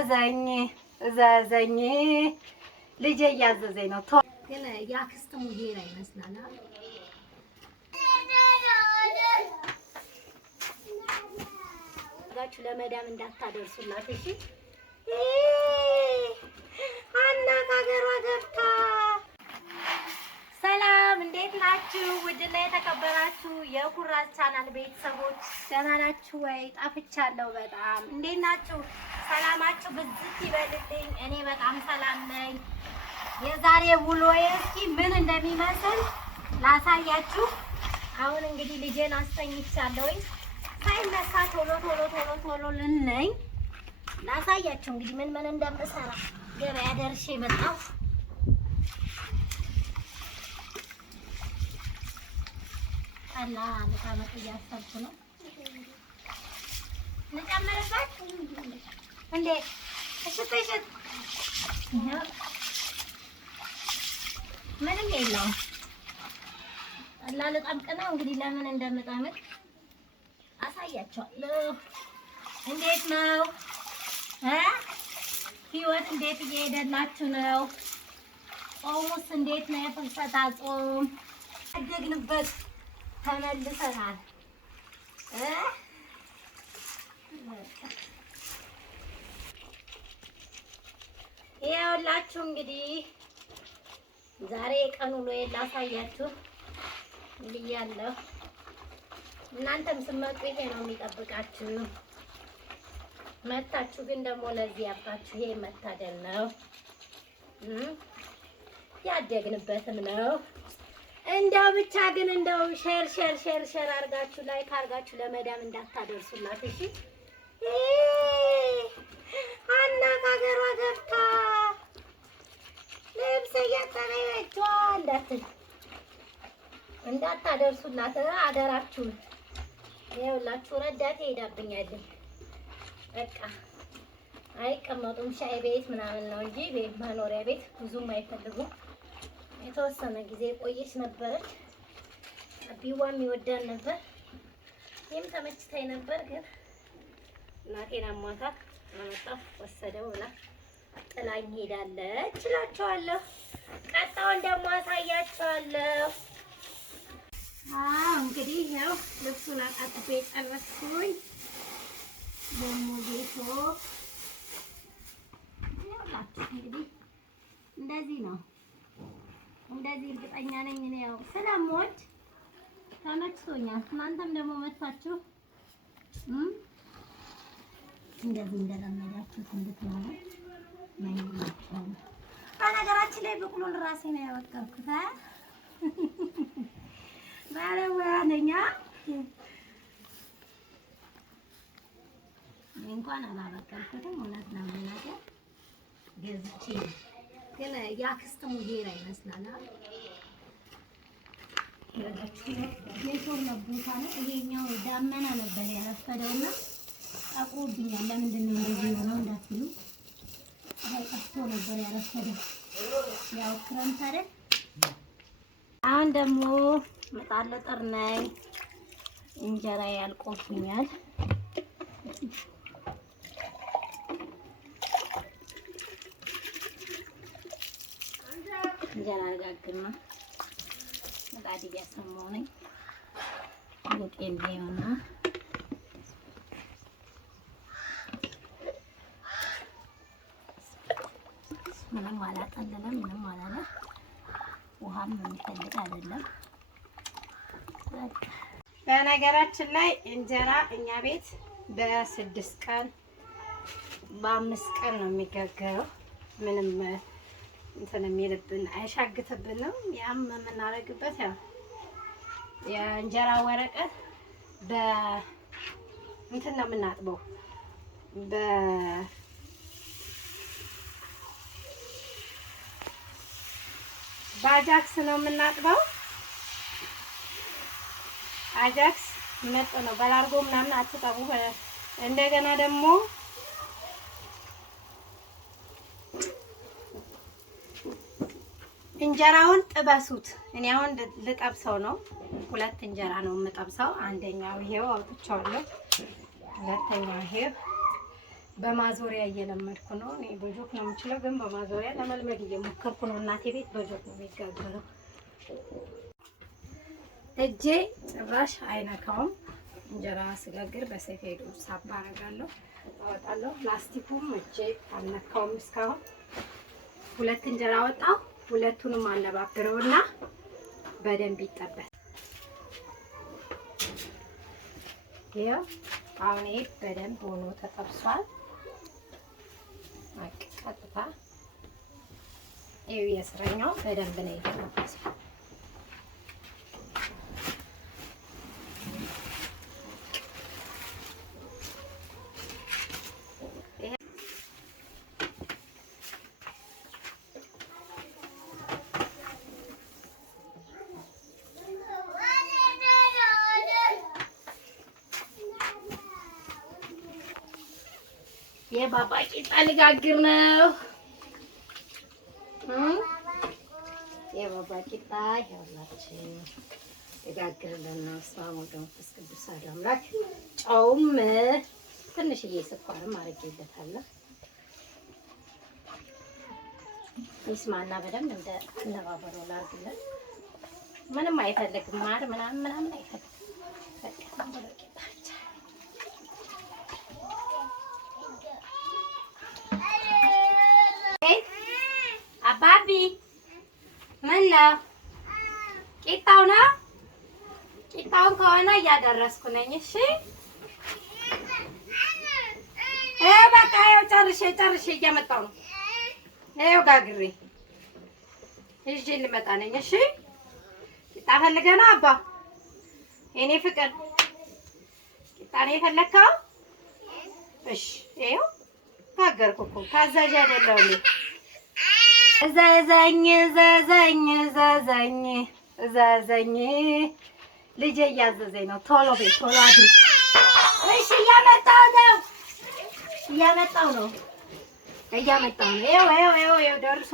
እዘዘኝ ልጄ እያዘዘኝ ነው። ግን የአክስት ሙሄራ ይመስላል። ጋችሁ ለመዳም እንዳታደርሱላት እሺ። አነጋገሯ ገብታ ሰላም፣ እንዴት ናችሁ? ውድና የተከበራችሁ የኩራዝ ቻናል ቤተሰቦች ደህና ናችሁ ወይ? ጠፍቻለሁ በጣም። እንዴት ናችሁ? ሰላማችሁ ብዝት ይበልልኝ። እኔ በጣም ሰላም ነኝ። የዛሬ ውሎዬ እስኪ ምን እንደሚመስል ላሳያችሁ። አሁን እንግዲህ ልጄን አስተኝቻለሁኝ። ሳይነሳ ቶሎ ልነኝ ላሳያችሁ እንግዲህ ምን እንደምሰራ። ገበያ ደርሼ መጣሁ። ጠላ ልታመጡ እያሰብኩ ነው። ልጨምርበት እንዴ? እሽት ምንም የለውም። ጠላ ልጠምቅ ነው እንግዲህ። ለምን እንደምጠምቅ አሳያቸዋለሁ። እንዴት ነው ህይወት? እንዴት እየሄደላችሁ ነው? ጾሙስ እንዴት ነው? የፍልሰታ ጾም አደግንበት ተመልሰናል። ይኸውላችሁ እንግዲህ ዛሬ ቀን ውሎዬን ላሳያችሁ ብያለሁ። እናንተም ስትመጡ ይሄ ነው የሚጠብቃችሁ። መታችሁ ግን ደግሞ ለዚህ ያብቃችሁ። ይሄ መታደል ነው፣ ያደግንበትም ነው። እንደው ብቻ ግን እንደው ሼር አድርጋችሁ ላይክ አድርጋችሁ ለመዳም እንዳታደርሱላት እሺ። አነጋገሯ ገብታ ልብስ እያጠበች እንዳታደርሱላት አደራችሁን። ይኸውላችሁ ረዳቴ ሄዳብኛለች። በቃ አይቀመጡም። ሻይ ቤት ምናምን ነው እንጂ ቤት መኖሪያ ቤት ብዙም አይፈልጉም። የተወሰነ ጊዜ ቆየች ነበረች። ቢዋም ይወዳል ነበር። ይህም ተመችታኝ ነበር። ግን እናቴን አሟታት አመጣሁ ወሰደው ብላ ጥላኝ ሄዳለች እላችኋለሁ። ቀጣውን ደግሞ አሳያችኋለሁ። እንግዲህ ያው ልብሱን አጣጥቤ ጨረስኩኝ። ደግሞ ቤቶ ያላችሁ እንግዲህ እንደዚህ ነው። እንደዚህ እርግጠኛ ነኝ እኔ ያው ስለምወድ ተመችቶኛል። እናንተም ደግሞ መጥታችሁ እንደዚህ እንደለመዳችሁት እንድትሆኑ ነው። በነገራችን ላይ ብቅሉን ራሴ ነው ያወጣሁት። ባለሙያ ነኝ። እንኳን አላበቀልኩትም። እውነት ነው የምናገር ገዝቼ ግን የአክስት ሙሄራ ይመስላል። የሾለ ቦታ ነው። ይሄኛው ዳመና ነበር ያረፈደውና ጠቁሮብኛል። ለምንድን ነው እንደዚህ የሆነው እንዳትሉ፣ ጠፍቶ ነበር ያረፈደው። ያው ክረምት አይደል? አሁን ደግሞ ምጣድ ልጥር ነኝ። እንጀራ ያልቆብኛል። እንጀራ አጋግር ነው። ምጣድ እያሰማሁ ነኝ። ወጤን ሊሆና ምንም አላጠለለም፣ ምንም አላለ። ውሃም የሚፈልግ አይደለም። በነገራችን ላይ እንጀራ እኛ ቤት በ6 ቀን በ5 ቀን ነው የሚጋገረው። ምንም እንትን የሚልብን አይሻግትብንም። ያም የምናደርግበት ያው የእንጀራ ወረቀት እንትን ነው የምናጥበው በአጃክስ ነው የምናጥበው። አጃክስ ምርጥ ነው። በላርጎ ምናምን አትጠቡ። እንደገና ደግሞ እንጀራውን ጥበሱት። እኔ አሁን ልጠብሰው ነው። 2 እንጀራ ነው የምጠብሰው። አንደኛው ይሄው አውጥቼዋለሁ። ሁለተኛው ይሄው በማዞሪያ እየለመድኩ ነው። እኔ በጆክ ነው የምችለው፣ ግን በማዞሪያ ለመልመድ እየሞከርኩ ነው። እናቴ ቤት በጆክ ነው የሚጋገረው። እጄ ጭራሽ አይነካውም። እንጀራ ስጋግር በሰፌዱ ሳባ አደርጋለሁ፣ አወጣለሁ። ላስቲኩም እጄ አልነካውም እስካሁን። ሁለት እንጀራ ወጣው። ሁለቱንም አነባብረውና በደንብ ይጠበስ። ይሄው አሁን ይሄ በደንብ ሆኖ ተጠብሷል። ቀጥታ ይሄው የስረኛው በደንብ ነው የተጠበሰው። የባባ ቂጣ ልጋግር ነው። የባባ ቂጣ ያላችሁ ልጋግርልን ነው። ሰላም ወደንፈስ ቅዱስ አምላክ። ጨውም ትንሽዬ ስኳርም አድርጌበታለሁ። ይስማና በደንብ እንደ አነባበረው ላድርግለት። ምንም አይፈልግም፣ ማር ምናምን አይፈልግም። በቃ አባቢ ምን ነው? ቂጣው ነው። ቂጣውን ከሆነ እያደረስኩ ነኝ። እሺ በቃ ይኸው ጨርሼ እያመጣሁ ነው። ይኸው ጋግሬ ይዤ ልመጣ ነኝ። እሺ ቂጣ ፈልገህ ነው አባ? የእኔ ፍቅር ቂጣ ነው የፈለግከው? እሺ ይኸው ጋገርኩ እኮ። ታዛዥ አይደለሁም። ዘዘኝ ልጄ እያዘዘኝ ነው። ቶሎ ቤት ቶሎ አድርግ። እሺ እያመጣሁ ነው። ይኸው ደርሶ